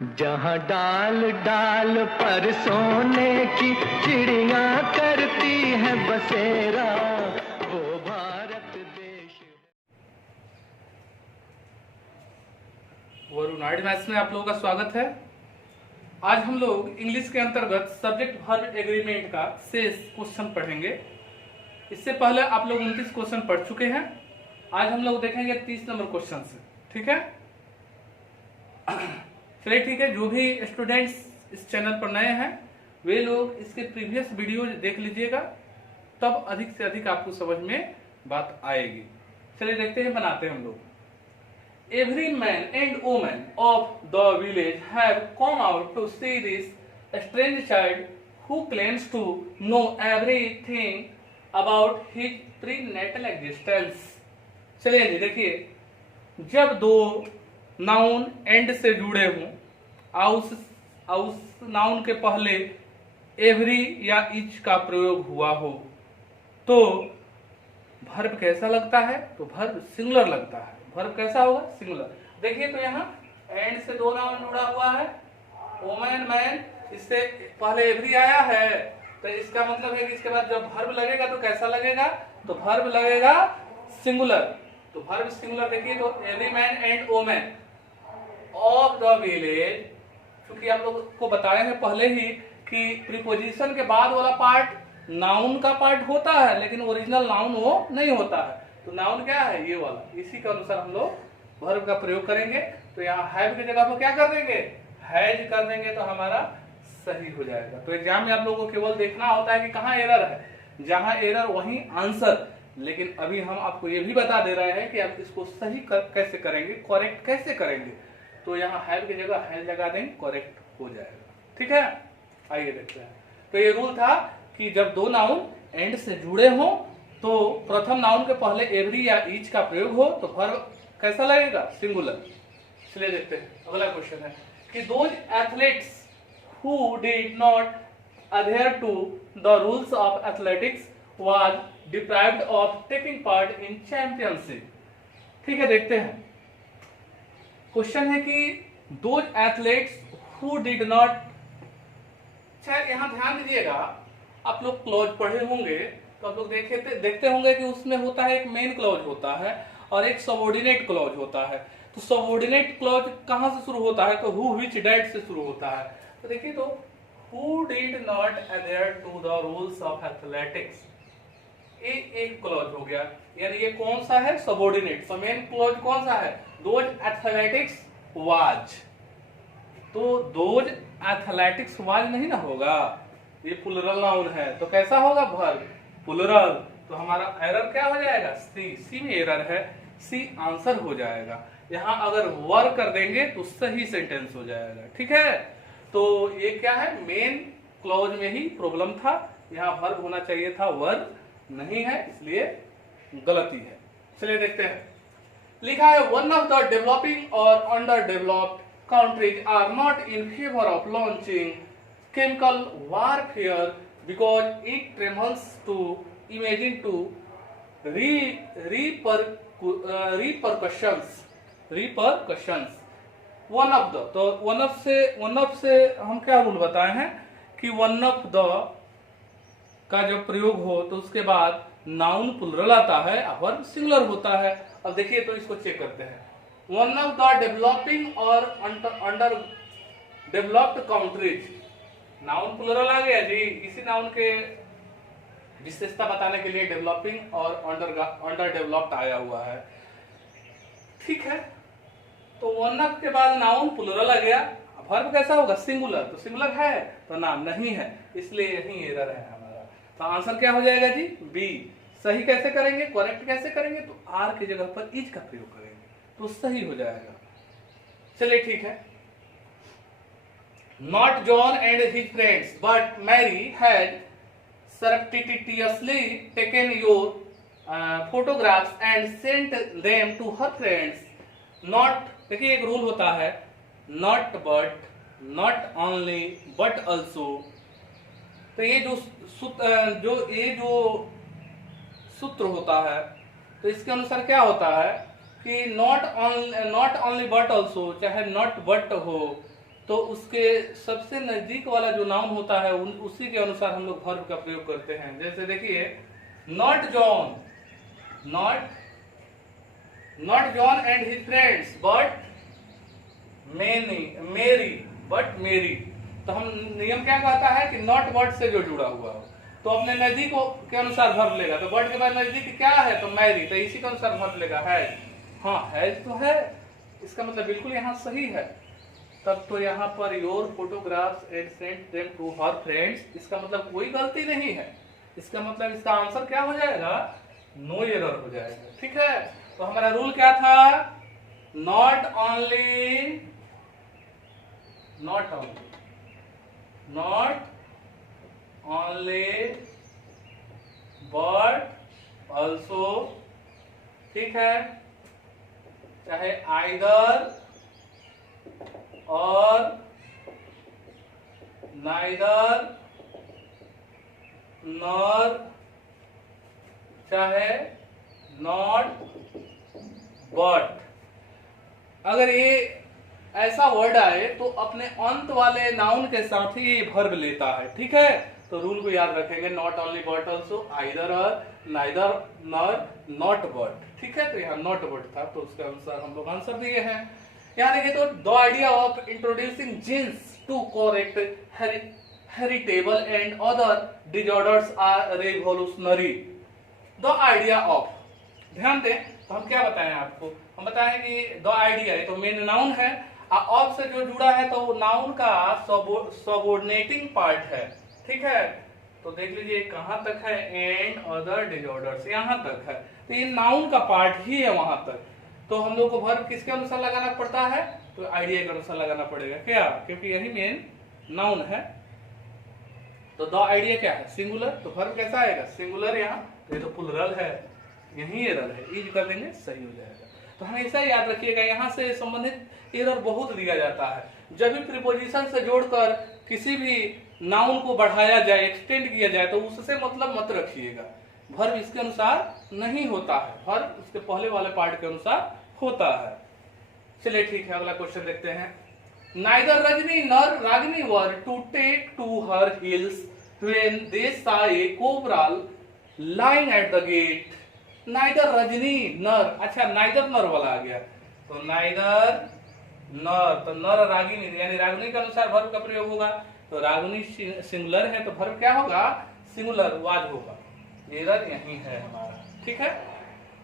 जहाँ डाल डाल पर सोने की चिड़िया करती है बसेरा, वो भारत देश है। वरुण आर्ट मैथ्स में आप लोगों का स्वागत है। आज हम लोग इंग्लिश के अंतर्गत सब्जेक्ट वर्ब एग्रीमेंट का शेष क्वेश्चन पढ़ेंगे। इससे पहले आप लोग 29 क्वेश्चन पढ़ चुके हैं। आज हम लोग देखेंगे 30 नंबर क्वेश्चन से। ठीक है, चलिए ठीक है। जो भी स्टूडेंट्स इस चैनल पर नए हैं वे लोग इसके प्रीवियस वीडियो देख लीजिएगा, तब अधिक से अधिक आपको समझ में बात आएगी। चलिए देखते हैं, बनाते हैं हम लोग। Every man and woman of the village have come out to see this strange child who claims to know everything about his prenatal existence। चलिए जी देखिए, जब दो नाउन एंड से जुड़े हों, आउस नाउन के पहले एवरी या इच का प्रयोग हुआ हो तो वर्ब कैसा लगता है? तो वर्ब सिंगुलर लगता है। वर्ब कैसा होगा? सिंगुलर। देखिए तो यहाँ एंड से दो नाउन जुड़ा हुआ है, वोमेन मैन, इससे पहले एवरी आया है, तो इसका मतलब है कि इसके बाद जब वर्ब लगेगा तो कैसा लगेगा? तो वर्ब लगेगा सिंगुलर। तो वर्ब सिंगुलर देखिए तो every man and women of the village. क्योंकि आप लोग को बताए हैं पहले ही कि प्रीपोजिशन के बाद वाला पार्ट नाउन का पार्ट होता है, लेकिन ओरिजिनल नाउन वो नहीं होता है। तो नाउन क्या है? ये वाला। इसी के अनुसार हम लोग वर्ब का प्रयोग करेंगे। तो यहाँ हैव की जगह पर क्या कर देंगे? हैज कर देंगे, तो हमारा सही हो जाएगा। तो एग्जाम में आप लोगों को केवल देखना होता है कि कहाँ एरर है, जहां एरर वहीं आंसर। लेकिन अभी हम आपको ये भी बता दे रहे हैं कि आप इसको सही कैसे करेंगे, करेक्ट कैसे करेंगे। तो यहाँ हैव की जगह हैज लगा देंगे, करेक्ट हो जाएगा। ठीक है, आइए देखते हैं। तो ये रूल था कि जब दो नाउन एंड से जुड़े हों तो प्रथम नाउन के पहले एवरी या ईच का प्रयोग हो तो वर्ब कैसा लगेगा? सिंगुलर। चलिए देखते हैं, अगला क्वेश्चन है कि those athletes who did not adhere to the rules of athletics was deprived of taking part in championship। ठीक है, देखते हैं। क्वेश्चन है कि those athletes who did not, शायद यहाँ ध्यान दीजिएगा, आप लोग क्लॉज पढ़े होंगे तो आप लोग देखते होंगे कि उसमें होता है एक मेन क्लॉज होता है और एक सबऑर्डिनेट क्लॉज होता है। तो सबऑर्डिनेट क्लॉज कहां से शुरू होता है? तो हु विच डेट से शुरू होता है। तो देखिए तो who did not adhere to the rules of athletics, ये एक क्लॉज हो गया, यानी ये कौन सा है? सबऑर्डिनेट। तो मेन क्लॉज कौन सा है? Those athletics was. तो दोज एथलेटिक्स वाज नहीं ना होगा, ये प्लुरल नाउन है, तो कैसा होगा? Verb plural. तो हमारा एरर क्या हो जाएगा? सी में एरर है, सी आंसर हो जाएगा। यहाँ अगर वर कर देंगे तो सही सेंटेंस हो जाएगा। ठीक है, तो ये क्या है? मेन क्लॉज में ही प्रॉब्लम था, यहाँ वर्ब होना चाहिए था, वर्ब नहीं है, इसलिए गलती है। चलिए देखते हैं, लिखा है वन ऑफ द डेवलपिंग और under developed countries are not in favour of launching chemical warfare because it trembles to imagine to repercussions। One of the, तो वन ऑफ से हम क्या रूल बताए हैं कि वन ऑफ द का जब प्रयोग हो तो उसके बाद नाउन प्लुरल आता है, वर्ब सिंगुलर होता है। अब देखिए तो इसको चेक करते हैं। वन ऑफ द डेवलपिंग और under developed countries, noun plural आ गया जी। इसी नाउन के विशेषता बताने के लिए डेवलपिंग और अंडर डेवलप्ड आया हुआ है। ठीक है, तो वन ऑफ के बाद नाउन प्लुरल आ गया, वर्ब कैसा होगा? सिंगुलर। तो सिंगुलर है तो नाम नहीं है, इसलिए यही एरर है हमारा। तो आंसर क्या हो जाएगा जी? बी। सही कैसे करेंगे, करेक्ट कैसे करेंगे? तो आर की जगह पर इज का प्रयोग करेंगे तो सही हो जाएगा। चलिए ठीक है। Not John and his friends, but Mary had surreptitiously taken your photographs and sent them to her friends। Not, देखिए एक रूल होता है, not but, not only but also। तो ये जो सूत्र होता है, तो इसके अनुसार क्या होता है कि नॉट ओनली बट ऑल्सो, चाहे नॉट बट हो तो उसके सबसे नजदीक वाला जो नाउन होता है उसी के अनुसार हम लोग वर्ब का प्रयोग करते हैं। जैसे देखिए, not John, not John and his friends but मेरी, बट मेरी। तो हम नियम क्या कहता है कि नॉट वर्ड से जो जुड़ा हुआ हो तो अपने नजदीक के अनुसार वर्ब लेगा। तो वर्ड के बाद नजदीक क्या है, तो मैरी, तो इसी के अनुसार वर्ब लेगा हैज। हाँ, हैज तो है, इसका मतलब बिल्कुल यहाँ सही है। तब तो यहाँ पर your photographs and send them to her friends, इसका मतलब कोई गलती नहीं है। इसका मतलब इसका आंसर क्या हो जाएगा, नो एरर हो जाएगा। ठीक है, तो हमारा रूल क्या था, नॉट ओनली बट ऑल्सो। ठीक है, चाहे आइदर और नाइदर नॉर, चाहे नॉट बट। अगर ये ऐसा वर्ड आए तो अपने अंत वाले नाउन के साथ ही ये वर्ब लेता है। ठीक है, तो रूल को याद रखेंगे, not only but also, either और, नाइदर नॉर, नॉट बट। ठीक है, तो यहाँ नॉट बट था तो उसके अनुसार हम लोग आंसर दिए हैं। यहाँ देखिए, तो the idea of introducing genes to correct heritable and other disorders are revolutionary. The idea of, ध्यान दें, तो हम क्या बताएं आपको, हम बताएं कि द आइडिया तो मेन नाउन है, ऑफ से जो जुड़ा है तो नाउन का सबऑर्डिनेटिंग पार्ट है। ठीक है, तो देख लीजिए कहां तक है, एंड अदर डिजॉर्डर्स, यहां तक है, तो ये नाउन का पार्ट ही है वहां तक। तो हम लोग को वर्ब किसके अनुसार लगाना पड़ता है, तो आइडिया के अनुसार लगाना पड़ेगा। क्या, क्योंकि यही मेन नाउन है। तो द आइडिया क्या है, सिंगुलर, तो वर्ब कैसा आएगा, सिंगुलर। यहाँ तो ये तो प्लुरल है, यही एरर है, ईज कर देंगे सही हो जाएगा। तो हमेशा याद रखिएगा, यहाँ से संबंधित एरर बहुत दिया जाता है। जब भी प्रीपोजिशन से जोड़कर किसी भी नाउन को बढ़ाया जाए, एक्सटेंड किया जाए, तो उससे मतलब मत रखिएगा। वर्ब इसके अनुसार नहीं होता है, वर्ब इसके पहले वाले पार्ट के अनुसार होता है। चलिए ठीक है, अगला क्वेश्चन देखते हैं। Neither Rajni nor Ragini were to take to her heels when they saw a cobra lying at the gate। Neither Rajni nor, अच्छा नाइदर नर वाला आ गया, तो नाइदर नर, तो नर रागिनी, यानी रागिनी के अनुसार वर्ब का प्रयोग होगा। तो रागिनी सिंगुलर है तो वर्ब क्या होगा, सिंगुलर वाज होगा। एरर यही है हमारा। ठीक है,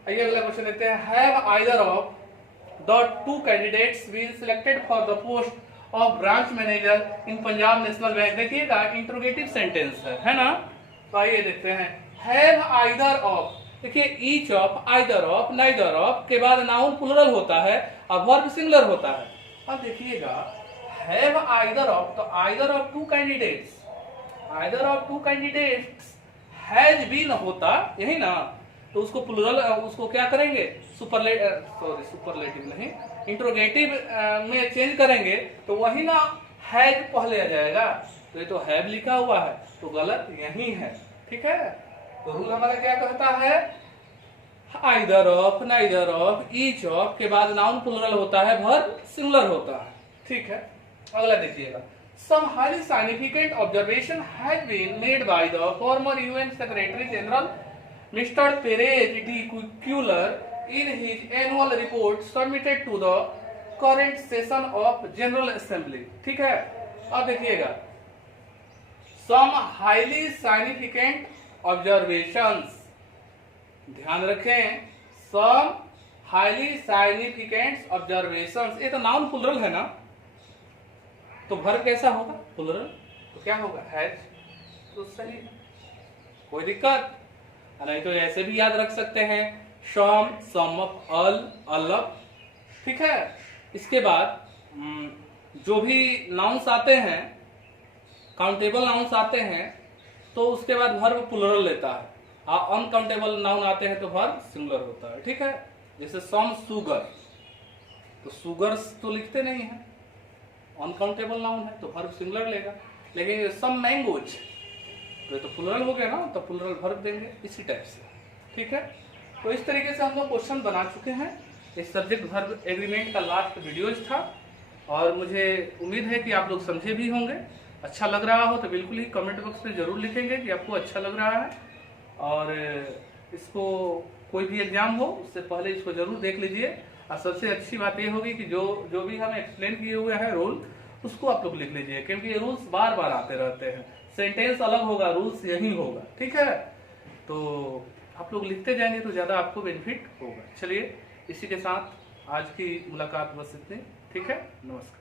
आइए अगला क्वेश्चन देखते हैं। Have either of the two candidates been selected for the post of branch manager in Punjab National Bank. देखिएगा इंट्रोगेटिव सेंटेंस है ना, तो आइए देखते हैं। हैव आइदर ऑफ, देखिए each of, either of, neither of के बाद नाउन प्लुरल होता है और वर्ब सिंगुलर होता है। अब देखिएगा हैव आइदर ऑफ, तो either of two candidates, either of two candidates has been होता, यही ना, तो उसको प्लुरल, उसको क्या करेंगे, सुपरलेटिव नहीं, इंट्रोगेटिव में चेंज करेंगे तो वही ना हैज पहले आ जाएगा। तो ये तो हैव लिखा हुआ है तो गलत यही है। ठीक है, तो रूल हमारा क्या कहता है, either of, neither of, each of के बाद नाउन प्लुरल होता है, वर्ब सिंगुलर होता है। ठीक है, अगला देखिएगा। Some highly significant observation has been made by the former UN Secretary General Mr. Perez de Cuellar in his annual report submitted to the current session of General Assembly। ठीक है, अब देखिएगा, some highly significant observations, ध्यान रखें, some highly significant observations, ये तो noun plural है ना, तो वर्ब कैसा होगा, प्लुरल, तो क्या होगा, हैज, तो सही, कोई दिक्कत नहीं। तो ऐसे भी याद रख सकते हैं, सम, सम ऑफ, अल, अलफ। ठीक है, इसके बाद जो भी नाउन्स आते हैं, काउंटेबल नाउन्स आते हैं, तो उसके बाद वर्ब प्लुरल लेता है, और अनकाउंटेबल नाउन आते हैं तो वर्ब सिंगुलर होता है। ठीक है, जैसे सम सुगर, तो सुगर्स तो लिखते नहीं है, अनकाउंटेबल नाउन है तो वर्ब सिंगुलर लेगा। लेकिन सम मैंगोज तो ये तो प्लुरल हो गया ना, तो प्लुरल वर्ब देंगे, इसी टाइप से। ठीक है, तो इस तरीके से हम लोग क्वेश्चन बना चुके हैं। इस सब्जेक्ट वर्ब एग्रीमेंट का लास्ट वीडियोज था, और मुझे उम्मीद है कि आप लोग समझे भी होंगे। अच्छा लग रहा हो तो बिल्कुल ही कमेंट बॉक्स में ज़रूर लिखेंगे कि आपको अच्छा लग रहा है। और इसको कोई भी एग्जाम हो उससे पहले इसको ज़रूर देख लीजिए। और सबसे अच्छी बात ये होगी कि जो भी हम एक्सप्लेन किए हुए हैं रूल, उसको आप लोग लिख लीजिए, क्योंकि रूल्स बार बार आते रहते हैं। सेंटेंस अलग होगा, रूल्स यही होगा, ठीक है। तो आप लोग लिखते जाएंगे तो ज़्यादा आपको बेनिफिट होगा। चलिए, इसी के साथ आज की मुलाकात बस इतनी, ठीक है। नमस्कार।